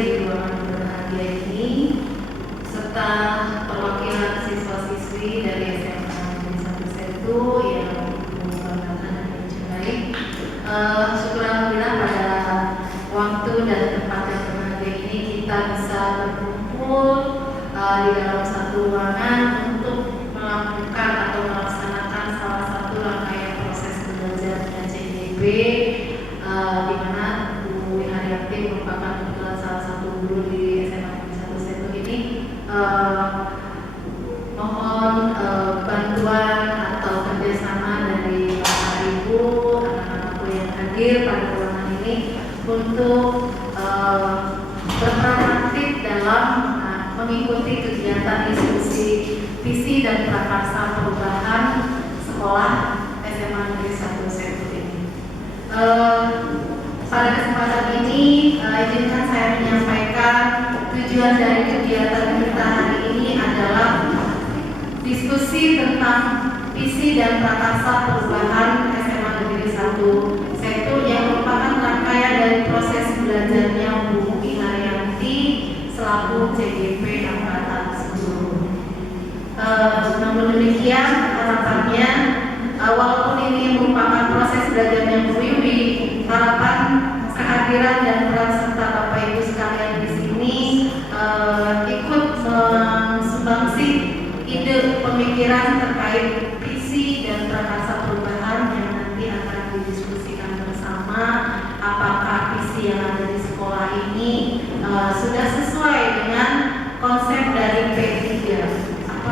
di ruangan berbahagia ini, serta perwakilan siswa-siswi dari SMA Negeri 1 Setu yang banggakan dan mencintai. Syukur alhamdulillah pada waktu dan tempat yang berbahagia ini kita bisa berkumpul di dalam satu ruangan untuk melakukan atau melaksanakan salah satu rangkaian proses belajarnya CGP, di mana Bu Haryati merupakan salah satu guru di SMA Negeri 1 Setu ini. Mohon bantuan atau kerjasama dari Bapak Ibu, anak-anakku yang hadir pada ruangan ini untuk berperan aktif dalam mengikuti kegiatan diskusi visi dan prakarsa perubahan sekolah SMA Negeri 1 Setu ini. Pada kesempatan ini, izinkan saya menyampaikan tujuan dari kegiatan kita hari ini adalah diskusi tentang visi dan prakarsa perubahan SMA Negeri 1 Setu yang merupakan rangkaian dari proses belajarnya Bu Haryati selaku CGP angkatan 10. Namun demikian harapannya, walaupun ini merupakan proses belajarnya Bu Wiwi, harapan kehadiran dan peran serta Bapak Ibu sekalian di sini ikut mensumbangsi ide pemikiran terkait visi dan prakarsa perubahan yang nanti akan didiskusikan bersama. Apakah visi yang ada di sekolah ini sudah sesuai dengan konsep dari P3? Apa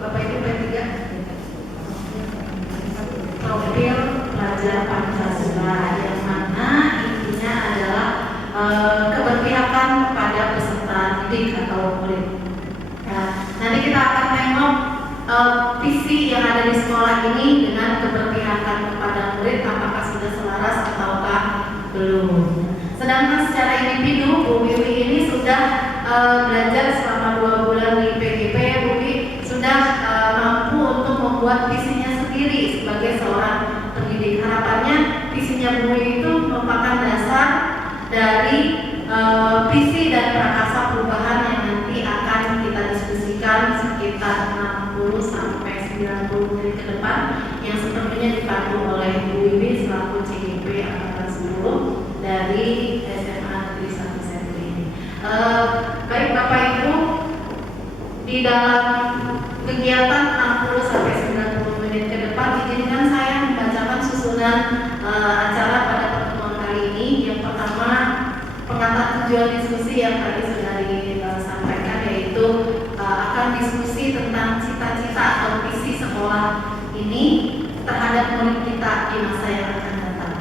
Bapak Ibu P3? Profil pelajar Pancasila, yang mana intinya adalah keberpihakan kepada peserta didik atau murid. Nanti kita akan tengok visi yang ada di sekolah ini dengan keberpihakan kepada murid apakah sudah selaras ataukah belum. Sedangkan secara individu, Bu Wiwi ini sudah belajar selama 2 bulan di PGP. Bu Wiwi sudah mampu untuk membuat visinya sendiri sebagai seorang pendidik. Harapannya visinya Bu Wiwi itu merupakan dasar dari visi dan prakarsa perubahan yang nanti akan kita diskusikan sekitar 60 sampai 90 menit ke depan, yang sepertinya dipandu oleh Bu Wiwi selaku CGP angkatan 10 dari SMA Negeri 1 Setu ini. Baik Bapak Ibu, di dalam kegiatan 60 sampai 90 menit ke depan, izinkan saya membacakan susunan acara pada pertemuan kali ini. Yang pertama, pengantar tujuan diskusi yang tadi sudah disampaikan, yaitu akan diskusi tentang cita-cita atau visi sekolah ini terhadap murid kita di masa yang akan datang.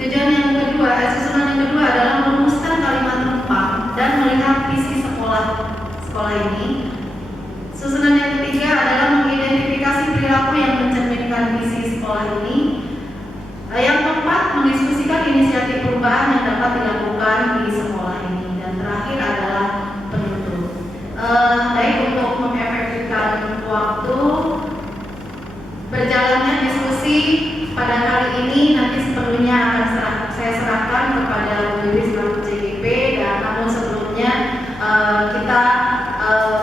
Tujuan yang kedua, susunan yang kedua adalah merumuskan kalimat lengkap dan melihat visi sekolah ini. Susunan yang ketiga adalah mengidentifikasi perilaku yang mencerminkan visi sekolah ini. Yang keempat, mendiskusikan inisiatif perubahan yang dapat dilakukan di sekolah ini. Dan terakhir adalah penutup. Baik, untuk mengefektifkan waktu berjalannya diskusi pada kali ini, nanti sepenuhnya akan saya serahkan kepada Bu Wiwi selaku CGP. Dan namun sebelumnya kita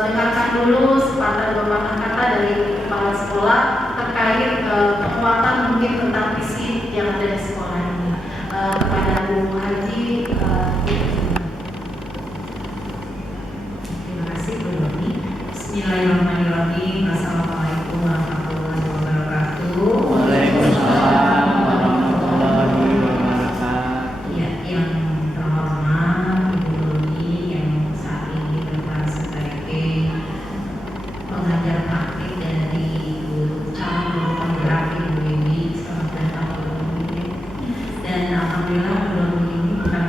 dengarkan dulu sepatah dua patah kata dari kepala sekolah terkait penguatan mungkin tentang visi yang ada di sekolah ini. Kepada Bu Haji, terima kasih Bu Doni. Bismillahirrahmanirrahim. Assalamualaikum warahmatullahi wabarakatuh. Waalaikumsalam warahmatullahi wabarakatuh. Ya, yang terhormat Ibu Doni yang saat ini berperan sebagai pengajar praktik dari guru calon penggerak Ibu Wiwi. Selamat datang Bu Wiwi. Dan alhamdulillah Bu Doni ini bukan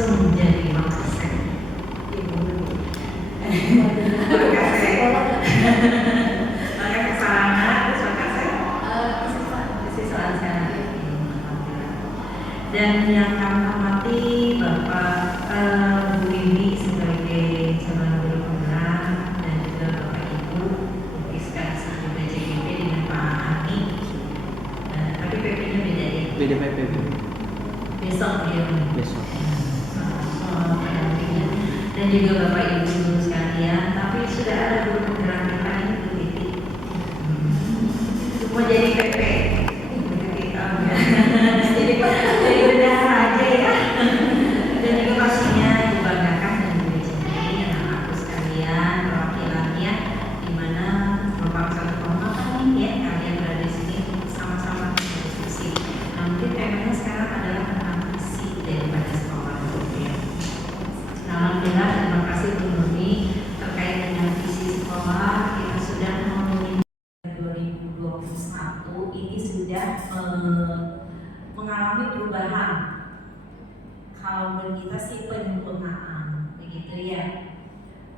langsung menjadi Makassar. Makassar sana, terus Makassar siswaan sekarang. Dan yang kami hormati Bapak Bu Windy sebagai calon guru penggerak dan juga Bapak Ibu Sekretaris BJGP dengan Pak Ani. Tapi PP-nya beda ya. Beda PP. Besok dia Besok. soal pendampingan dan juga Bapak Ibu guru sekalian. Tapi sudah ada guru penggerak kita ini Bu Titi. Mau jadi PP. Jadi bendahara aja ya. Dan juga pastinya dibanggakan dan dicintai anak-anakku sekalian, perwakilannya di mana merupakan satu kehormatan ya kalian berada di sini sama-sama berdiskusi. Nah, mungkin temanya sekarang adalah tentang visi daripada sekolah ya. Nah, alhamdulillah terima kasih Bu Nurmi terkait dengan visi sekolah kita sudah ngomongin 2021 ini sudah mengalami perubahan. Kalau menurut kita sih penyempurnaan, begitu ya.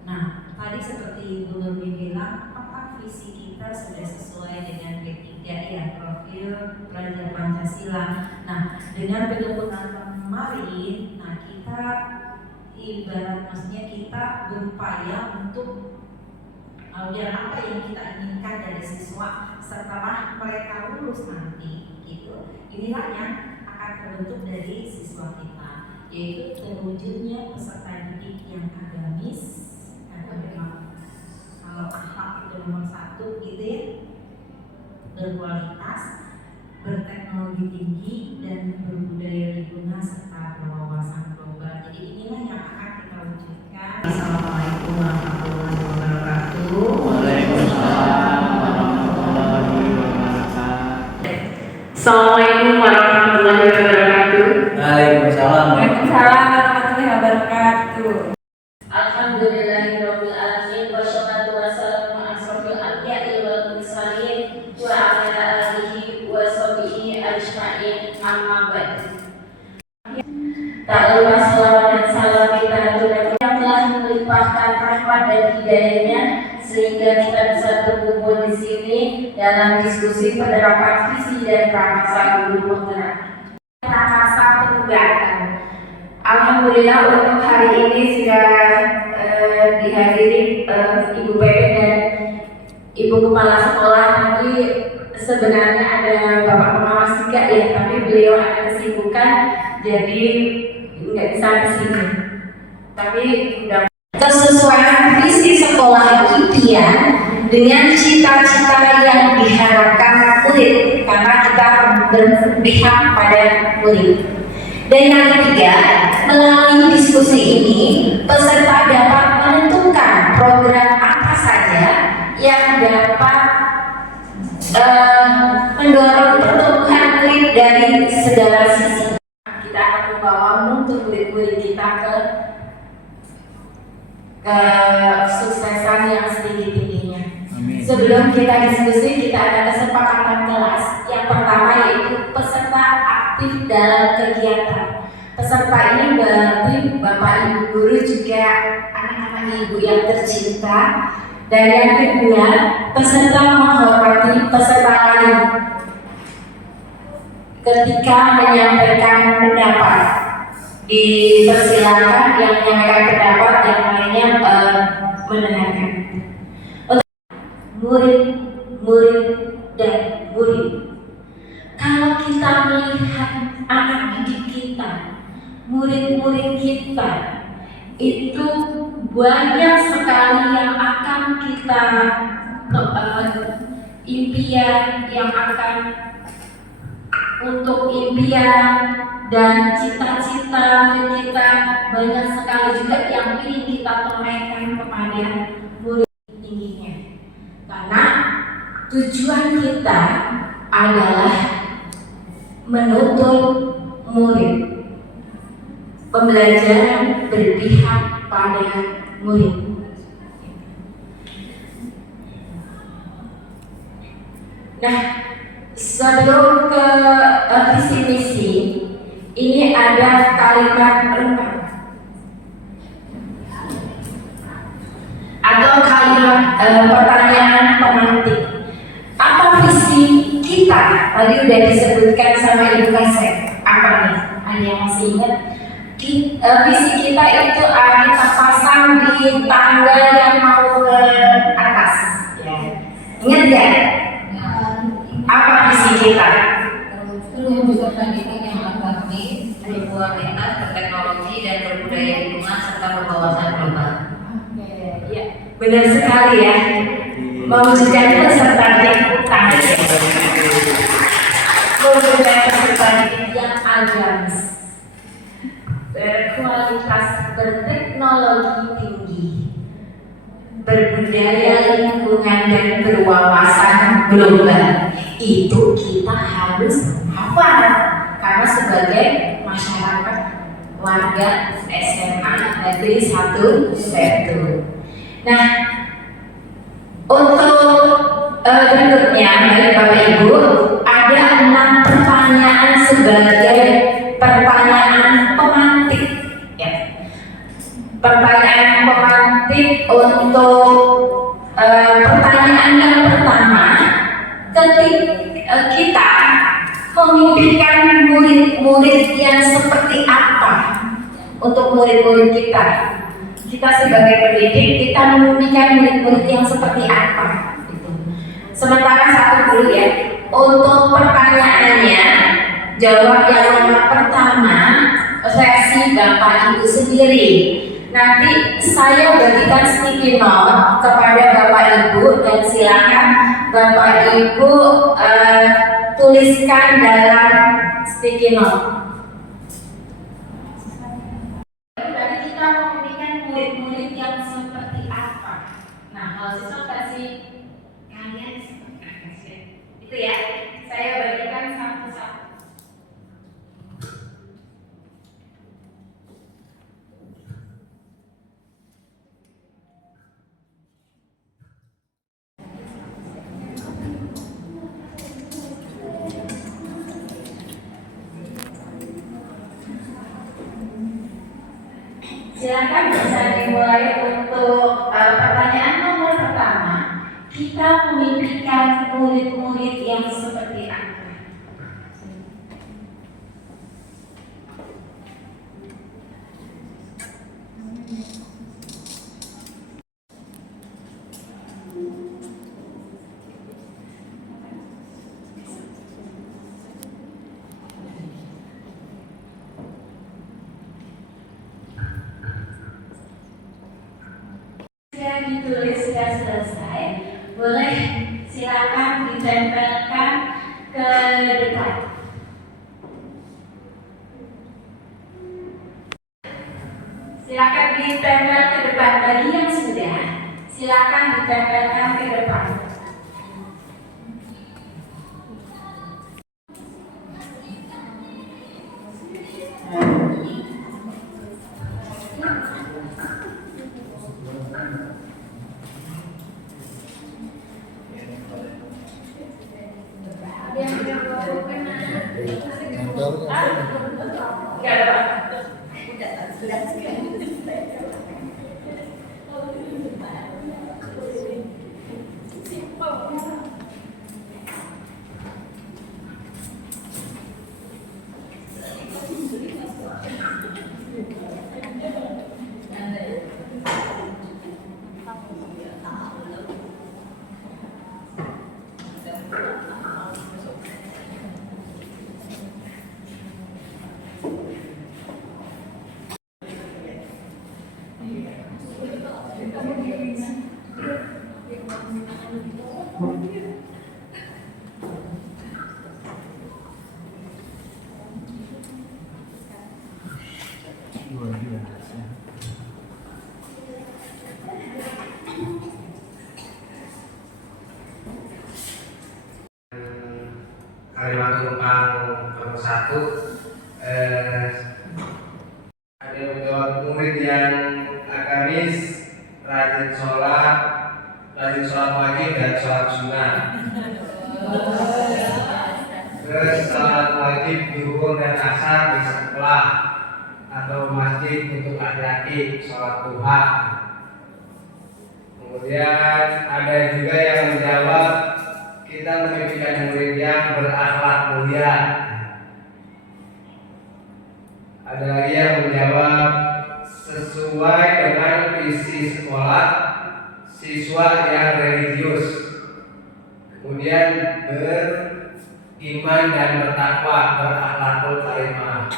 Nah, tadi seperti Bu Nurmi bilang, apakah visi kita sudah sesuai dengan P3 ya, profil pelajar Pancasila. Nah, dengan penyempurnaan kemarin, nah kita ibarat maksudnya kita berupaya untuk biar apa yang kita inginkan dari siswa setelah mereka lulus nanti, gitu. Inilah yang akan terbentuk dari siswa kita, yaitu terwujudnya peserta didik yang agamis, karena memang kalau akhlak itu nomor satu, gitu ya, berkualitas, berteknologi tinggi dan berbudaya diguna serta berwawasan global. Jadi inilah yang akan kita wujudkan. Assalamualaikum warahmatullahi wabarakatuh. Waalaikumsalam warahmatullahi wabarakatuh. Assalamualaikum warahmatullahi wabarakatuh. Waalaikumsalam. Waalaikumsalam warahmatullahi wabarakatuh. Alhamdulillahirabbil alamin wassalatu wassalamu ala asrofil anbiya'i wal mursalin wa ala alihi wa sahbihi ajma'in amma ba'd. Tak lupa selawat dan salam kita aturkan yang telah melimpahkan rahmat dan hidayahnya sehingga kita bisa berkumpul di sini dalam diskusi penerapan visi dan prakarsa guru penggerak. Prakarsa perubahan. Alhamdulillah untuk hari ini sudah dihadiri Ibu PP dan Ibu Kepala Sekolah. Nanti sebenarnya ada Bapak Pengawas juga ya, tapi beliau ada kesibukan jadi nggak bisa ke sini. Tapi udah kesesuaian visi sekolah impian dengan cita-cita yang diharapkan murid, karena kita berpihak pada murid. Dan yang ketiga, melalui diskusi ini, peserta dapat menentukan program apa saja yang dapat mendorong pertumbuhan murid dari segala sisi. Kita akan membawa untuk murid-murid kita ke kesuksesan yang setinggi-tingginya. Sebelum kita diskusi, kita ada kesepakatan kelas. Yang pertama yaitu peserta aktif dalam kegiatan. Peserta ini berarti Bapak Ibu guru juga anak-anak ibu yang tercinta. Dan yang kedua, peserta menghormati peserta lain ketika menyampaikan pendapat. Dipersilakan yang menyampaikan pendapat, yang lainnya mendengarkan. Murid dan murid. Kalau kita melihat anak didik kita, murid-murid kita, itu banyak sekali yang akan kita impian, yang akan untuk impian dan cita-cita kita, banyak sekali juga yang ingin kita torehkan kepada murid tingginya. Karena tujuan kita adalah menuntut murid. Pembelajaran berpihak pada murid. Nah, sebelum ke visi misi, ini ada kalimat penutup tadi udah disebutkan sama Ibu Kasep. Apa nih? Ada yang masih ingat? Visi kita itu kita pasang di tangga yang mau ke atas. Ya. Ingat nggak? Apa visi kita? Mewujudkan pendidikan yang akademis, berkualitas, berteknologi, dan berbudaya lingkungan serta berwawasan global. Ya, benar sekali ya. Mewujudkan peserta ikutan, mewujudkan peserta yang agamis, berkualitas, berteknologi tinggi, berbudaya lingkungan dan berwawasan global. Itu kita harus hafal karena sebagai masyarakat warga SMA Negeri 1 Setu. Nah, untuk berikutnya, baik Bapak Ibu, ada 6 pertanyaan sebagai pertanyaan pemantik. Ya. Pertanyaan pemantik untuk pertanyaan yang pertama, ketika kita memimpikan murid-murid yang seperti apa untuk murid-murid kita. Kita sebagai pendidik, kita memimpikan murid-murid yang seperti apa. Sementara satu dulu ya, untuk pertanyaannya, jawab yang nomor pertama, versi Bapak Ibu sendiri. Nanti saya bagikan sticky note kepada Bapak Ibu dan silakan Bapak Ibu tuliskan dalam sticky note. Tadi kita memiliki murid-murid yang seperti apa. Nah, kalau siswa kasih kalian seperti apa sih? Itu ya, saya bagikan satu-satu. Silakan bisa dimulai untuk pertanyaan nomor pertama. Kita memimpikan murid-murid yang seperti apa? Ditulis sudah selesai, boleh silakan ditempelkan ke depan. Silakan ditempel ke depan. Bagi yang sudah, silakan ditempelkan ke depan. Kalimat Tumpang nomor 1 ada menjawab murid yang agamis, rajin sholat wajib dan sholat sunnah. Terus sholat wajib zuhur dan asar di sekolah atau masjid untuk laki-laki, sholat duha. Kemudian ada juga yang menjawab kita memimpikan murid yang berakhlak mulia. Ada lagi yang menjawab sesuai dengan visi sekolah, siswa yang religius, kemudian beriman dan bertakwa, berakhlakul karimah.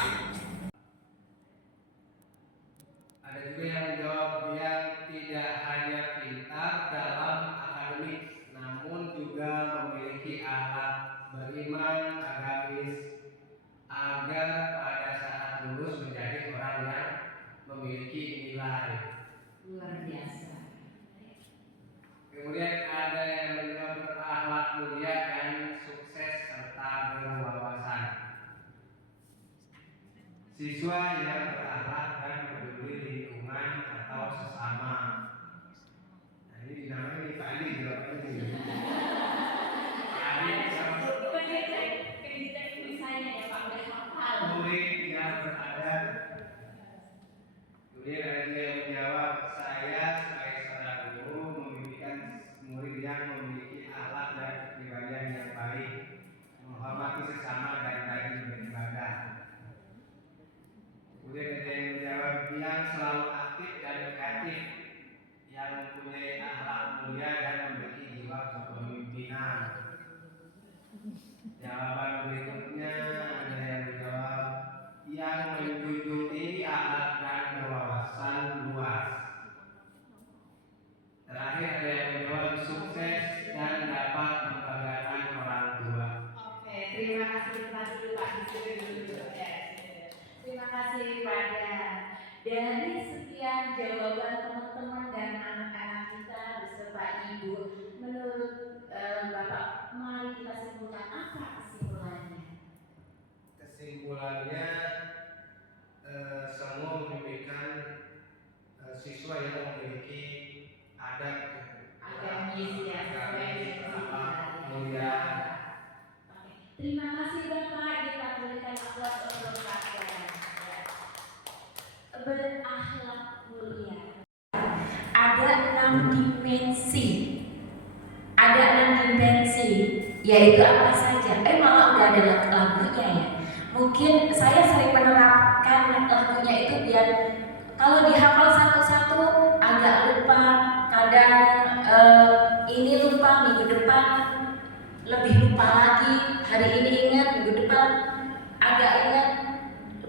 Ada juga yang menjawab yang tidak hanya pintar dalam akademik, namun juga memiliki akhlak beriman, agamis, agar pada saat lulus menjadi orang yang memiliki nilai. Luar biasa. Kemudian ada yang menjawab berakhlak mulia dan sukses serta berwawasan. Siswa yang berakhlak dan peduli lingkungan atau sesama. Nah, ini dinamanya Pak Ali jawabannya ini. Murid yang beradab. Kemudian ada juga yang menjawab, saya sebagai seorang guru memimpikan murid yang memiliki akhlak dan kepribadian yang baik, menghormati sesama dan rajin beribadah. Kemudian ada yang menjawab yang selalu aktif dan kreatif, yang mempunyai akhlak mulia dan memiliki jiwa kepemimpinan. Jawaban berikutnya ada yang menjawab yang menjunjung tinggi akhlak dan berwawasan luas. Terakhir ada yang menjawab sukses dan dapat membanggakan orang tua. Oke, terima kasih Pak. Terima kasih pada dari sekian jawaban teman-teman dan anak-anak kita beserta ibu. Menurut Bapak, mari kita simpulkan apa kesimpulannya? Kesimpulannya semua memimpikan siswa yang memiliki adab, Agamis ya, akhlak mulia. Terima kasih Bapak, kita berikan aplaus untuk kalian. Berakhlak mulia. Ada 6 dimensi. Yaitu apa saja. Malah udah ada lagunya ya. Mungkin saya sering menerapkan lagunya itu biar kalau dihafal satu-satu agak lupa, kadang ini lupa, minggu depan lebih lupa lagi, hari ini ingat, minggu depan agak ingat,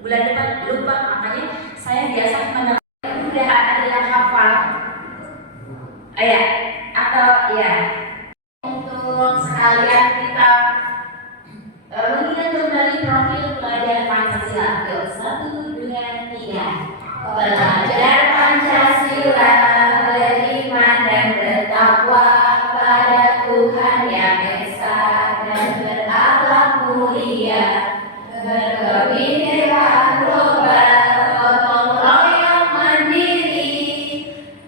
bulan depan lupa. Makanya saya biasa menerapkan udah ada yang hafal, ya atau ya untuk sekalian kita mengingat kembali profil pelajar Pancasila. 1, 2, 3. Belajar Pancasila, beriman dan bertakwa pada Tuhan Yang Esa dan berakhlak mulia, berkebinekaan global, gotong royong mandiri,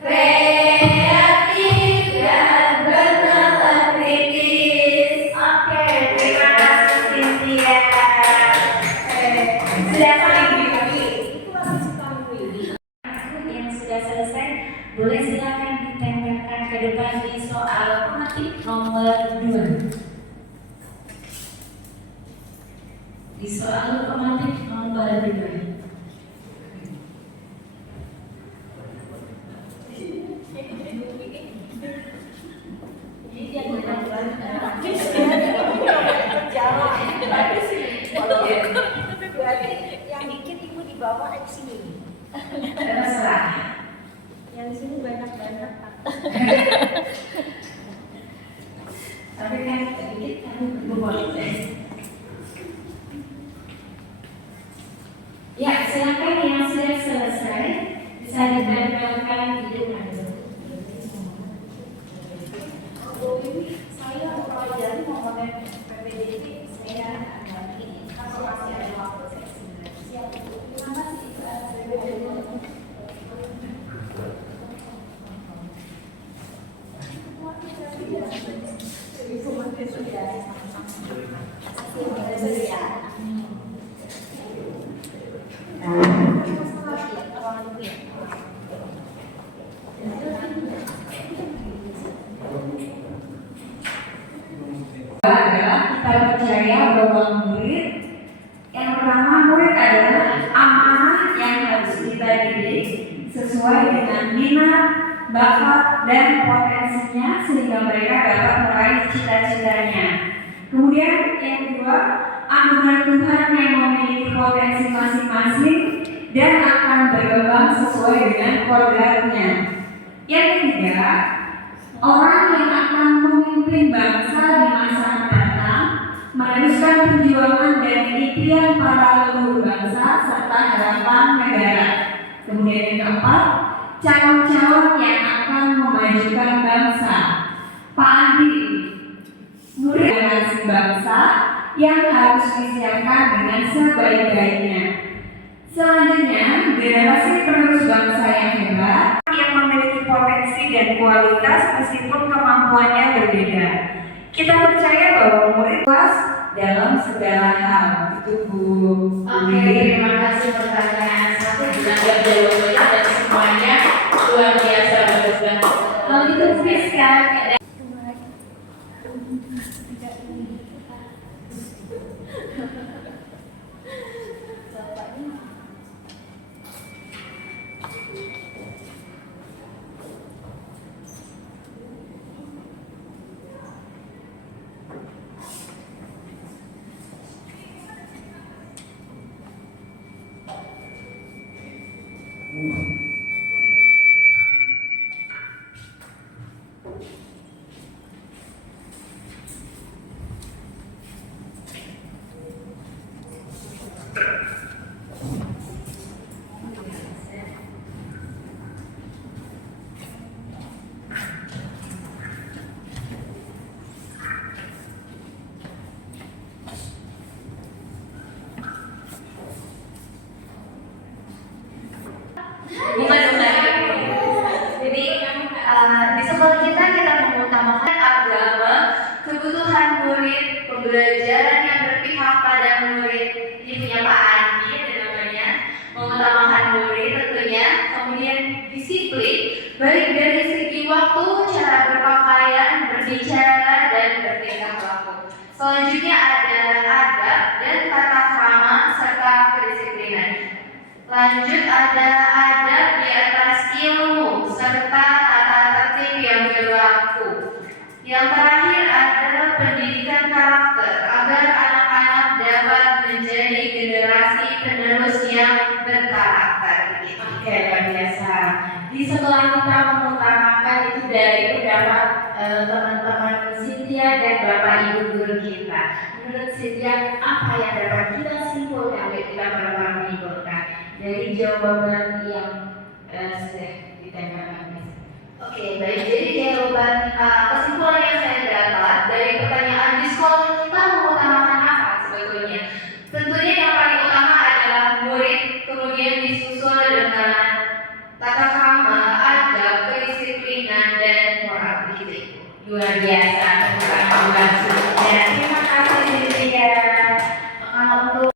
kreatif dan bernalar kritis. Oke, terima kasih Cynthia. Sudah saling dibagi. Yang sudah selesai, boleh silakan ditempelkan ke depan di soal pematik nomor 2. Di soal pematik nomor 2. Yang dikit ibu dibawa ke sini. Terserah. Yang sini banyak-banyak. Tapi kan sedikit kan boleh. Ya, silakan yang sudah selesai bisa ditempelkan di depan. Saya pelajari komponen PPDB, saya agak ini. Kalau masih ada waktu, saya siap. Terima kasih. bakat dan potensinya sehingga mereka dapat meraih cita-citanya. Kemudian yang kedua, anugerah Tuhan yang memiliki potensi masing-masing dan akan berkembang sesuai dengan kodratnya. Yang ketiga, orang yang akan memimpin bangsa di masa mendatang, meneruskan perjuangan dan impian para leluhur bangsa serta harapan negara. Kemudian yang keempat, calon-calon yang akan memajukan bangsa. Pak Andi, murid generasi bangsa yang harus disiapkan dengan sebaik-baiknya. Selanjutnya, generasi penerus bangsa yang hebat yang memiliki potensi dan kualitas meskipun kemampuannya berbeda. Kita percaya bahwa murid puas dalam segala hal. Itu Bu. Oke, terima kasih pertanyaan satu juga jawabannya dan semuanya luar biasa bagus banget. Kalau gitu mungkin sekarang ada di sekolah kita mengutamakan agama, kebutuhan murid, pembelajaran yang berpihak pada murid. Ini punya Pak Andi ada namanya, mengutamakan murid tentunya, kemudian disiplin, baik dari segi waktu, cara berpakaian, berbicara, dan bertingkah laku. Selanjutnya ada adab dan tata krama serta kedisiplinan. Lanjut ada adab di atas ilmu serta tata tertib yang berlaku. Yang terakhir ada pendidikan karakter agar anak-anak dapat menjadi generasi penerus yang berkarakter. Oke, luar biasa. Di sekolah kita mengutamakan itu dari pendapat teman-teman Cynthia dan Bapak Ibu guru kita. Menurut Cynthia, apa yang dapat kita simpulkan dan kita bersama menyimpulkan dari jawaban yang sudah ditembakkan? Oke, baik. Jadi jawaban kesimpulan yang saya dapat dari pertanyaan di sekolah kita mengutamakan apa sebetulnya? Tentunya yang paling utama adalah murid, kemudian disusul dengan tata krama, adab, kedisiplinan, dan moral begitu. Luar biasa, terima kasih Cynthia. Untuk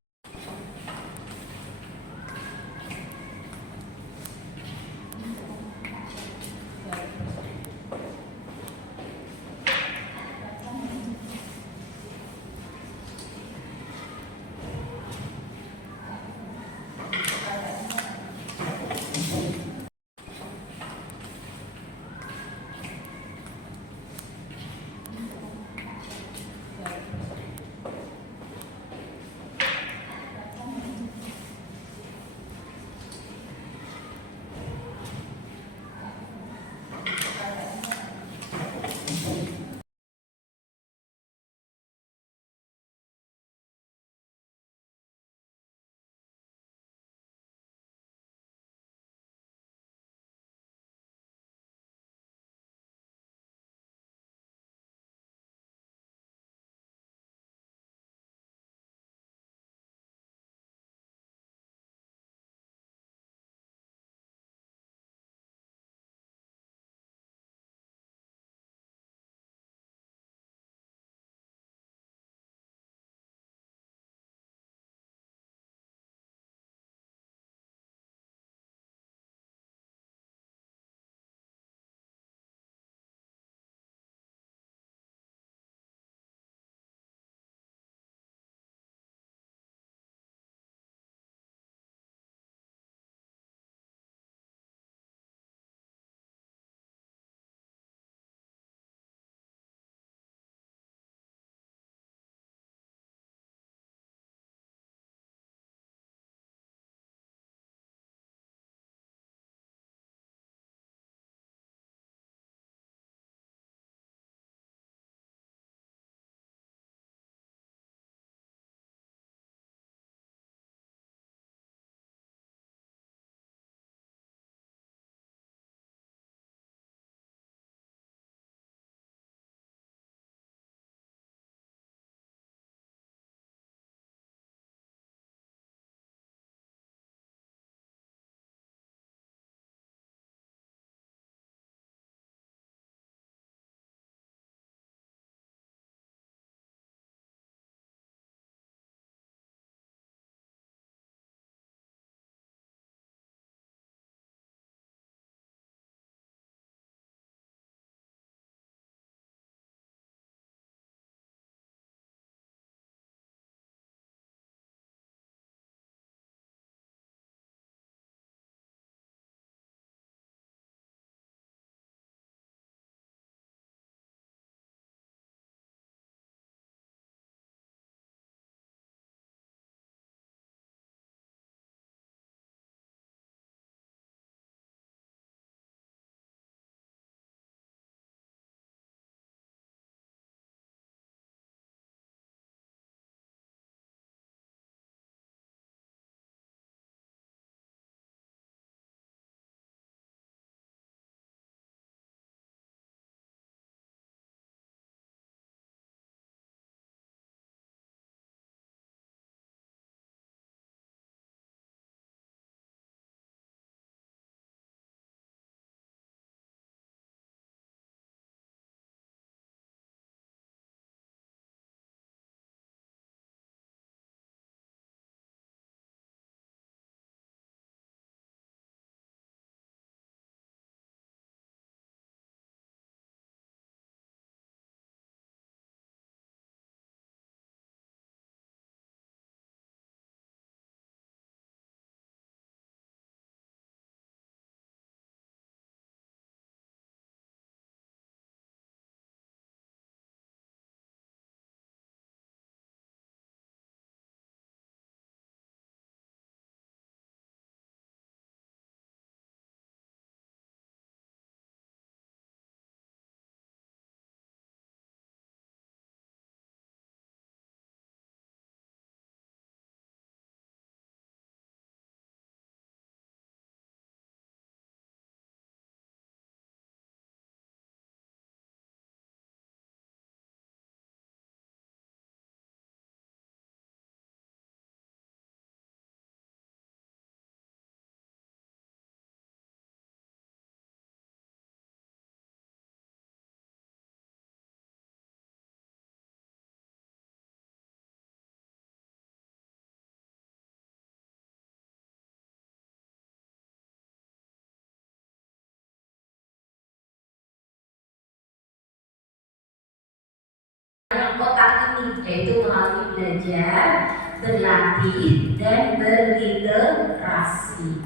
yaitu melalui belajar, berlatih, dan berliterasi.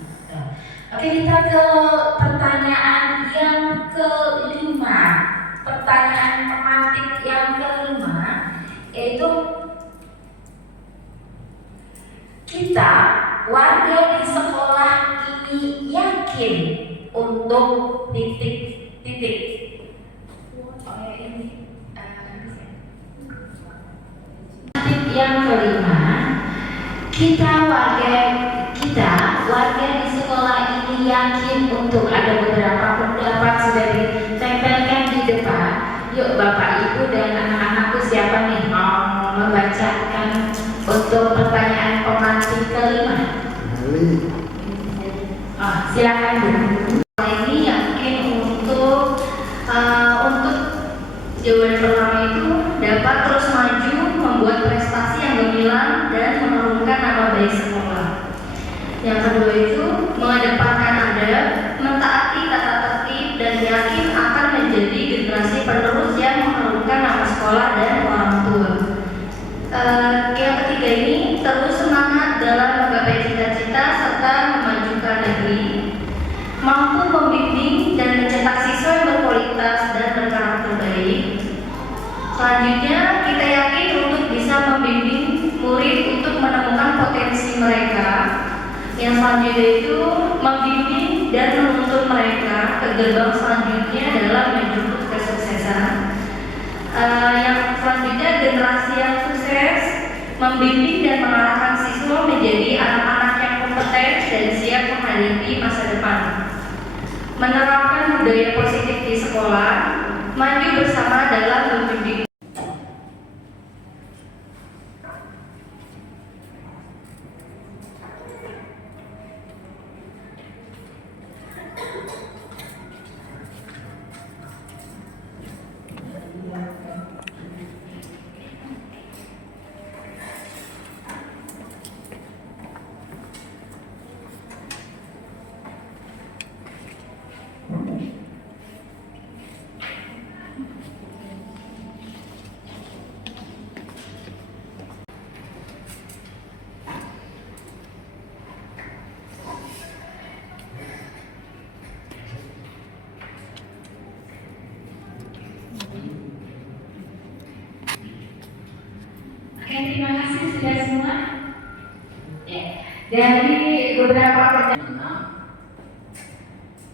Oke, kita ke pertanyaan yang kelima. Pertanyaan pemantik yang kelima yaitu, kita warga di sekolah ini yakin untuk titik-titik. Yang kelima, kita warga di sekolah ini yakin untuk, ada beberapa pendapat sudah ditempelkan di depan. Yuk Bapak Ibu dan anak-anakku, siapa nih mau membacakan untuk pertanyaan pemantik kelima? Silakan Bu. Ini yakin untuk jawaban pertama itu dapat terus maju, membuat prestasi yang gemilang dan mengharumkan nama baik sekolah. Yang kedua itu mengedepankan adab, mentaati tata tertib, dan yakin akan menjadi generasi penerus yang mengharumkan nama sekolah dan orang tua. Yang ketiga ini terus semangat dalam menggapai cita-cita serta memajukan negeri, mampu membimbing dan mencetak siswa yang berkualitas dan berkarakter baik. Selanjutnya, kita yakin untuk bisa membimbing murid untuk menemukan potensi mereka. Yang selanjutnya itu membimbing dan menuntun mereka ke gerbang selanjutnya dalam menjemput kesuksesan. Yang selanjutnya, generasi yang sukses, membimbing dan mengarahkan siswa menjadi anak-anak yang kompeten dan siap menghadapi masa depan. Menerapkan budaya positif di sekolah, maju bersama dalam membimbing. Oke, terima kasih sudah semua. Ya, dari beberapa pertanyaan,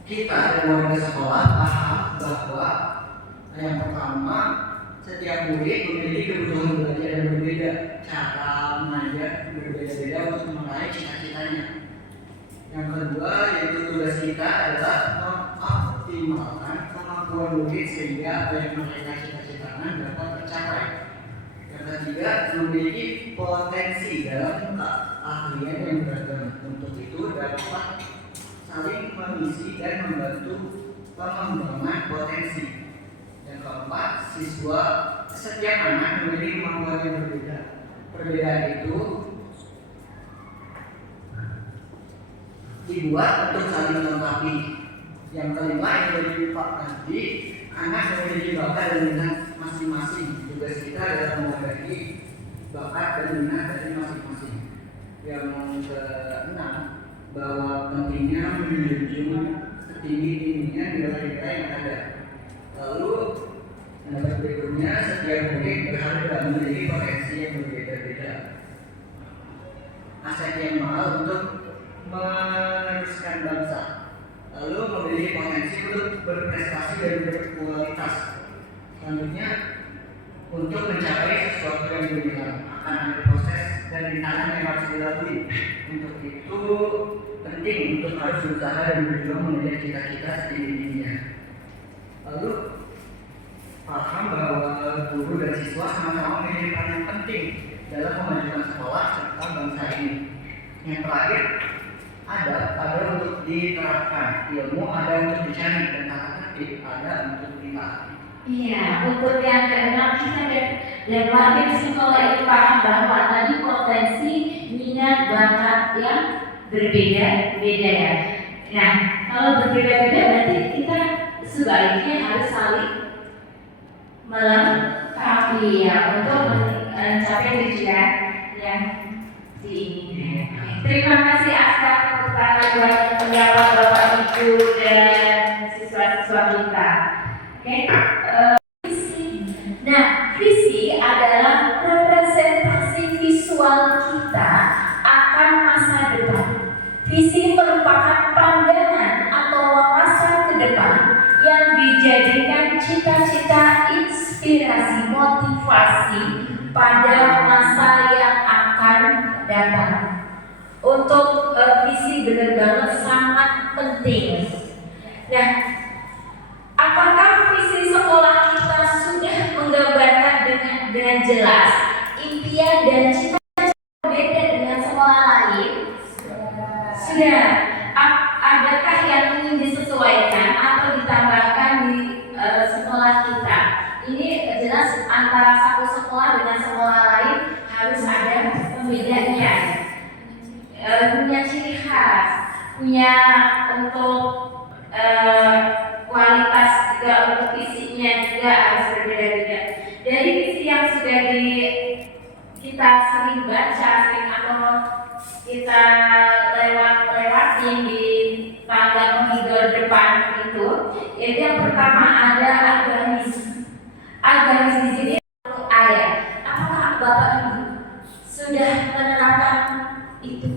kita dari warga sekolah paham bahwa yang pertama, setiap murid memiliki kebutuhan belajar yang berbeda, cara mengajar berbeda-beda untuk meraih cita-citanya. Yang kedua, yaitu tugas kita adalah mengoptimalkan kemampuan murid sehingga apa yang mereka cita-citakan dapat tercapai. Yang ketiga, memiliki potensi dalam keahlian yang beragam. Untuk itu dapat saling mengisi dan membantu pengembangan potensi. Yang keempat, setiap anak memiliki kemampuan yang berbeda. Perbedaan itu dibuat untuk saling melengkapi. Yang kelima, yang dari Pak tadi, anak memiliki bakat dan minat masing-masing. Tugas kita adalah menghargai bakat dan minat dari masing-masing. Yang keenam, bahwa pentingnya menjunjung setinggi-tingginya nilai-nilai yang ada. Lalu pendapat berikutnya, setiap murid berharga memiliki potensi yang berbeda-beda, aset yang mahal untuk meneruskan bangsa, lalu memiliki potensi untuk berprestasi dan berkualitas. Selanjutnya, untuk mencapai sesuatu yang gemilang akan ada proses dan rintangan yang harus dilalui. Untuk itu penting untuk harus berusaha dan berjuang mengejar cita-cita setinggi-tingginya. Lalu paham bahwa guru dan siswa sama-sama memiliki peran yang penting dalam memajukan sekolah serta bangsa ini. Yang terakhir, ada untuk diterapkan, ilmu ada untuk dicari, dan tata tertib ada untuk ditaati. Iya, untuk yang keenam, kita dan warga di sekolah itu paham bahwa tadi potensi minat bakat yang berbeda-beda ya. Nah, kalau berbeda-beda berarti kita sebaiknya harus saling melengkapi ya untuk capek tujuan yang diinginkan. Terima kasih Aska Putra buat penjawab Bapak Ibu dan siswa-siswa kita. Oke. Nah, visi adalah representasi visual kita akan masa depan. Visi merupakan pandangan atau wawasan ke depan yang dijadikan cita-cita, inspirasi, motivasi pada masa yang akan datang. Untuk visi benar banget sangat penting. Nah, apakah visi sekolah kita sudah menggambarkan dengan jelas impian dan cita-cita berbeda dengan sekolah lain? Sudah. Adakah yang ingin disesuaikan atau ditambahkan di sekolah kita? Ini jelas antara satu sekolah dengan sekolah lain harus ada pembedanya. Punya ciri khas, punya untuk kualitas juga, untuk visinya juga harus berbeda-beda. Dari visi yang sudah kita sering baca, atau kita lewatin di tanggal koridor depan itu, yaitu yang pertama ada agamis. Agamis di sini ayat. Apakah Bapak Ibu sudah menerapkan itu?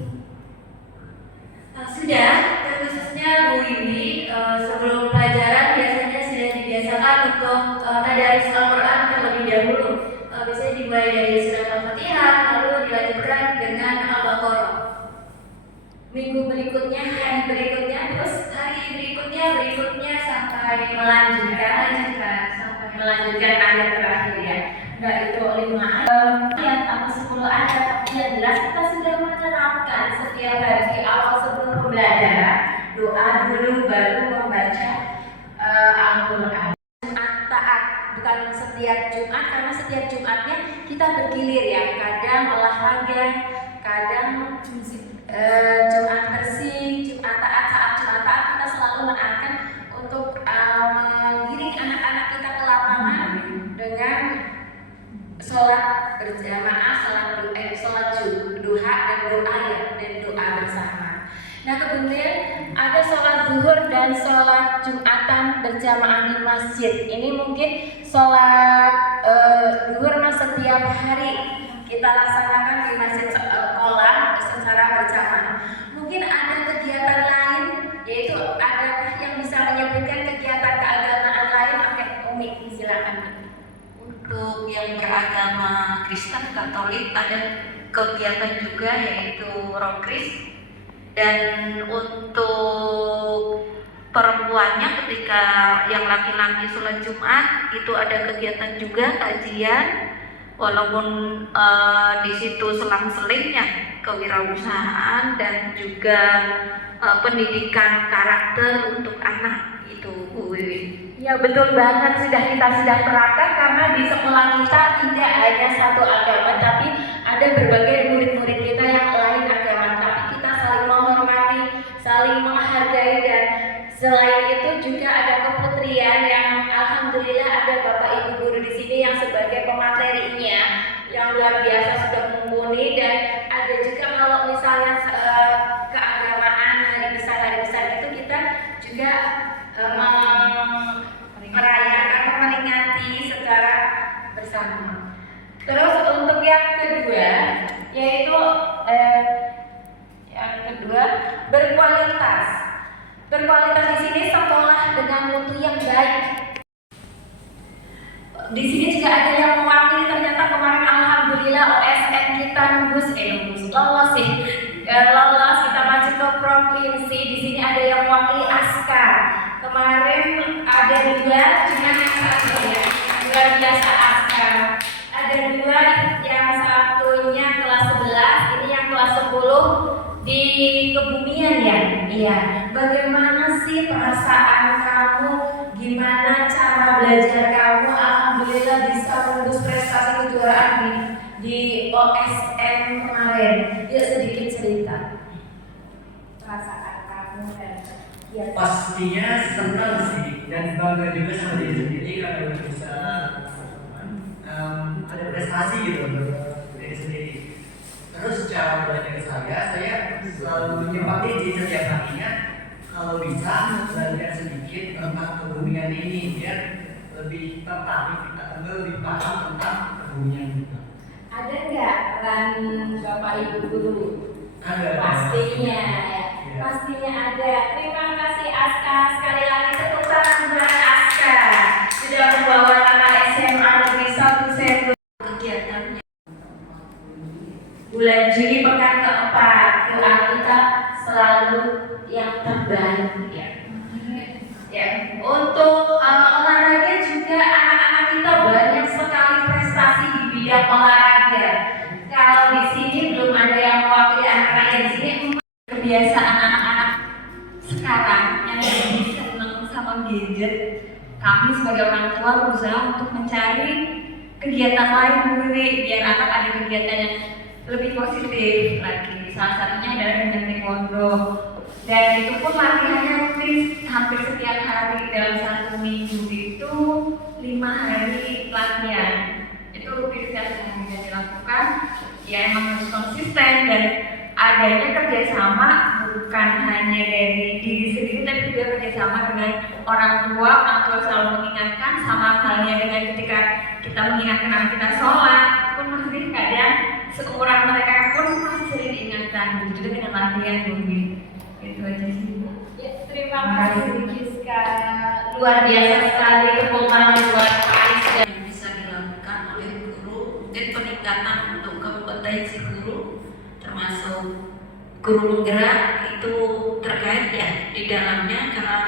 Sudah, terkhususnya Bu Wiwi sebelum pelajaran biasanya sudah dibiasakan untuk tadarus Al-Quran terlebih dahulu. Biasanya dimulai dari surat Al-Fatihah, lalu dilanjutkan dengan Al-Baqarah. Minggu berikutnya, hari berikutnya, terus hari berikutnya sampai melanjutkan ayat terakhir ya. Enggak itu 5 ayat atau 10 ayat, tapi yang jelas kita sudah menerapkan setiap hari awal sebelum pembelajaran doa dulu baru membaca Al-Quran. Taat bukan setiap Jumat, karena setiap Jumatnya kita bergilir ya, kadang olahraga, kadang Jumat bersih, Jumat taat. Saat Jumat taat kita selalu menekankan untuk mengiring anak-anak kita ke lapangan dengan sholat berjamaah, sholat duha dan doa ya, dan doa bersama. Nah, kemudian ada sholat zuhur dan sholat Jumatan berjamaah di masjid. Ini mungkin sholat zuhur setiap hari kita laksanakan di masjid sekolah secara berjamaah. Mungkin ada kegiatan lain, yaitu ada yang bisa menyebutkan kegiatan keagamaan lain? Oke, Umi, silakan. Untuk yang beragama Kristen Katolik ada kegiatan juga, yaitu Rokris. Dan untuk perempuannya, ketika yang laki-laki sholat Jumat itu ada kegiatan juga, kajian, walaupun di situ selang-selingnya kewirausahaan dan juga pendidikan karakter untuk anak itu, Bu Wiwi. Ya, betul banget, kita sudah terapkan, karena di sekolah kita tidak hanya satu agama, tapi ada berbagai murid-murid kita yang lain agama, tapi kita saling menghormati, saling menghargai, dan selain itu juga ada keputrian yang alhamdulillah ada Bapak Ibu guru di sini yang sebagai pematerinya yang luar biasa sudah mumpuni. Dan ada juga kalau misalnya keagamaan hari besar itu kita juga merayakan, memperingati secara bersama. Terus untuk yang kedua, yaitu berkualitas. Berkualitas di sini sekolah dengan mutu yang baik. Di sini juga ada yang mewakili, ternyata kemarin alhamdulillah OSN kita lolos kita maju ke provinsi. Di sini ada yang mewakili Aska. Kemarin ada 2, cuma yang satu ya luar biasa Aska. Ada 2, yang satunya kelas 11, ini yang kelas 10 di Kebumian ya. Iya. Bagaimana sih perasaan kamu? Gimana cara belajar kamu? Alhamdulillah bisa menembus prestasi kejuaraan di OSN kemarin. Yuk sedikit cerita perasaan kamu dan ya. Pastinya senang sih dan bangga juga sama diri sendiri kalau bisa ada prestasi gitu untuk diri sendiri. Terus cara belajar saya selalu menyempatkan di setiap harinya kalau bisa belajar sedikit tentang kebumian ini biar lebih tertarik atau lebih paham tentang kebumian itu. Ada nggak peran Bapak Ibu guru? Ada. Pastinya ya. Pastinya ada. Terima kasih Aska. Sekali lagi tepuk tangan buat Aska. Sudah membawa anak SMA Negeri 1 Sentul kegiatannya. Bulan Juni pekan keempat, doa kita selalu yang terbaik ya. Ya, untuk olahraga juga anak-anak kita banyak sekali prestasi di bidang olahraga. Kalau di sini belum ada yang mewakili anak-anak yang di sini, kebiasaan anak-anak sekarang yang lebih senang sama gadget. Kami sebagai orang tua berusaha untuk mencari kegiatan lain biar anak ada kegiatan yang lebih positif lagi. Salah satunya adalah dengan taekwondo. Dan itu pun latihannya rutin hampir setiap hari dalam 1 minggu itu 5 hari latihan. Itu rutin setiap hari dan dilakukan. Ya emang harus konsisten dan adanya kerjasama bukan hanya dari diri sendiri tapi juga kerjasama dengan orang tua selalu mengingatkan sama halnya dengan ketika kita mengingatkan anak kita sholat pun masih kadang seumuran mereka pun masih sering diingatkan begitu juga dengan latihan Bumi itu aja sih. Ya, terima kasih Giska. Luar biasa sekali tepuk tangan buat Pak Ais yang bisa dilakukan oleh guru, mungkin peningkatan untuk kompetensi guru termasuk guru penggerak itu terkait ya di dalamnya karena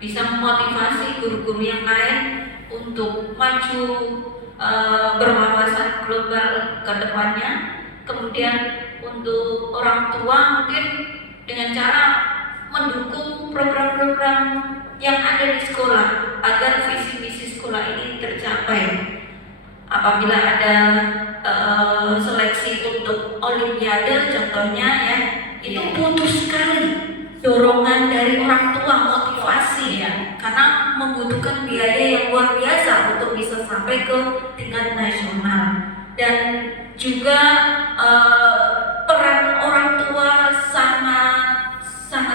bisa memotivasi guru-guru yang lain untuk maju berwawasan global ke depannya. Kemudian untuk orang tua mungkin dengan cara mendukung program-program yang ada di sekolah agar visi misi sekolah ini tercapai. Apabila ada seleksi untuk olimpiade contohnya ya, itu butuh sekali dorongan dari orang tua, motivasi ya, karena membutuhkan biaya yang luar biasa untuk bisa sampai ke tingkat nasional. Dan juga peran orang tua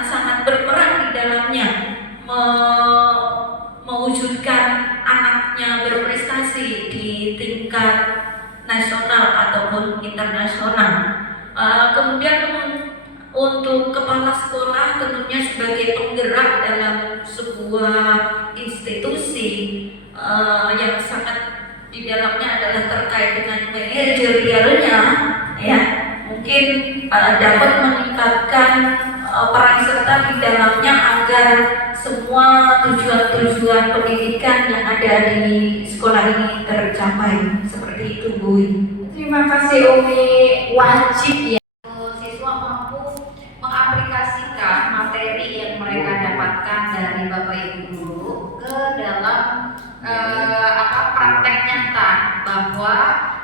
sangat berperan di dalamnya mewujudkan anaknya berprestasi di tingkat nasional ataupun internasional. Kemudian untuk kepala sekolah tentunya sebagai penggerak dalam sebuah institusi yang sangat di dalamnya adalah terkait dengan manajerialnya ya, mungkin dapat meningkatkan peran serta di dalamnya agar semua tujuan-tujuan pendidikan yang ada di sekolah ini tercapai. Seperti itu Bu. Terima kasih Umi, wajib ya Siswa mampu mengaplikasikan materi yang mereka dapatkan dari Bapak Ibu guru ke dalam praktek nyata, bahwa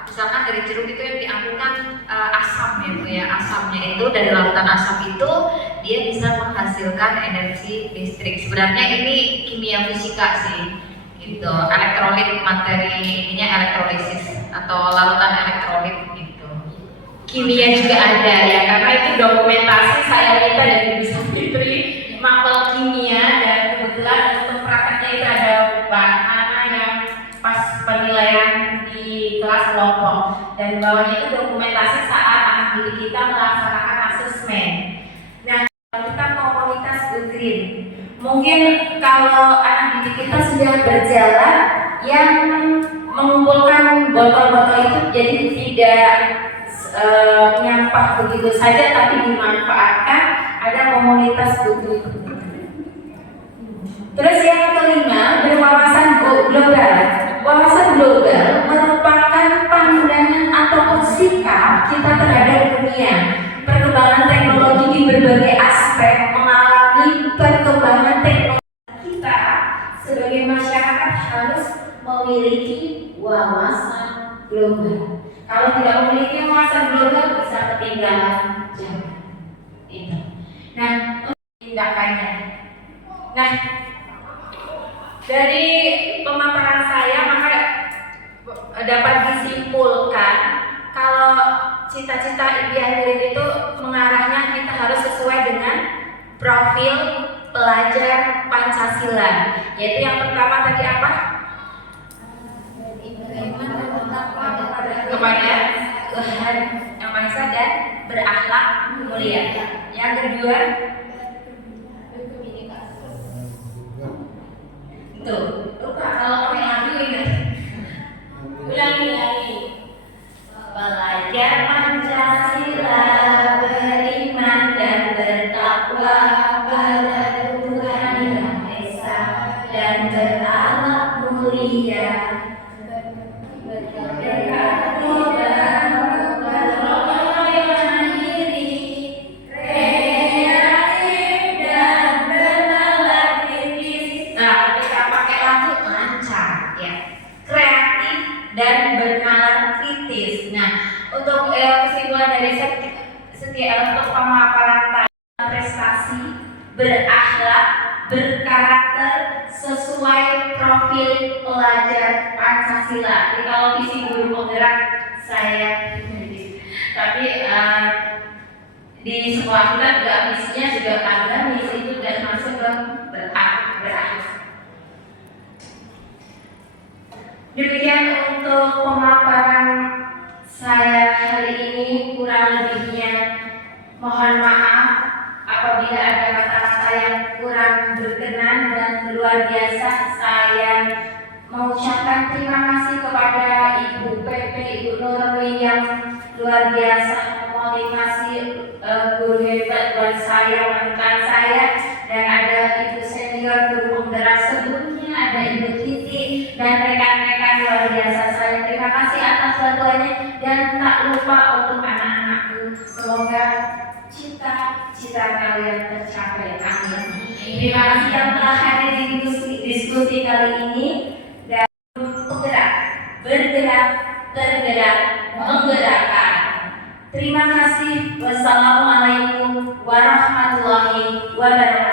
misalkan dari jeruk itu yang diambilkan asam ya Bu ya, asamnya itu dari lautan asam itu dia bisa menghasilkan energi listrik. Sebenarnya ini kimia fisika sih gitu, elektrolit, materi ininya elektrolisis atau lautan elektrolit gitu. kimia juga ada ya, karena itu dokumentasi saya minta dari Bu Fitri mapel kimia, dan kebetulan untuk prakteknya itu ada Mbak Ana yang pas penilaian di kelas kelompok, dan bawahnya itu dokumentasi saat anak didik kita melaksanakan asesmen. Nah, kita komunitas Good Green, mungkin kalau anak didik kita sudah berjalan yang mengumpulkan botol-botol itu jadi tidak nyampah begitu saja tapi dimanfaatkan, ada komunitas Good Green. Terus yang kelima, berwawasan global. Wawasan global merupakan pandangan ataupun sikap kita terhadap dunia. Perkembangan teknologi di berbagai aspek mengalami perkembangan teknologi. Kita sebagai masyarakat harus memiliki wawasan global. Kalau tidak memiliki wawasan global bisa ketinggalan jauh. Itu. Nah, tindakannya. Nah, dari pemaparan saya maka dapat disimpulkan kalau cita-cita impian murid itu mengarahnya kita harus sesuai dengan profil pelajar Pancasila. Yaitu yang pertama tadi apa? Kepada Tuhan Yang Maha Esa dan berakhlak mulia. Yang kedua, tuh, lupa kalau pakai lagu ingat. Ulangi. Belajar Pancasila, beriman dan bertakwa pada Tuhan Yang Maha Esa dan berakhlak mulia. Dan bernalar kritis. Nah, untuk kesimpulan dari setiap pemaparan prestasi, berakhlak, berkarakter sesuai profil pelajar Pancasila. Jadi kalau visi guru penggerak saya tapi di sekolah kita juga visinya juga ada misi itu dan masuk ke berakhlak. Demikian untuk pemaparan saya hari ini, kurang lebihnya mohon maaf apabila ada kata-kata yang kurang berkenan dan luar biasa. Saya mengucapkan terima kasih kepada Ibu PP, Ibu Nurwi yang luar biasa memotivasi guru hebat buat saya, rekan saya, dan ada Ibu senior guru penggerak sebelumnya, ada Ibu Titi dan rekan-rekan luar biasa. Saya terima kasih atas bantuannya dan tak lupa untuk anak-anakku. Semoga cita-cita kalian tercapai. Amin. Terima kasih yang telah hadir di diskusi kali ini dan bergerak, tergerak, menggerakkan. Terima kasih. Wassalamualaikum warahmatullahi wabarakatuh.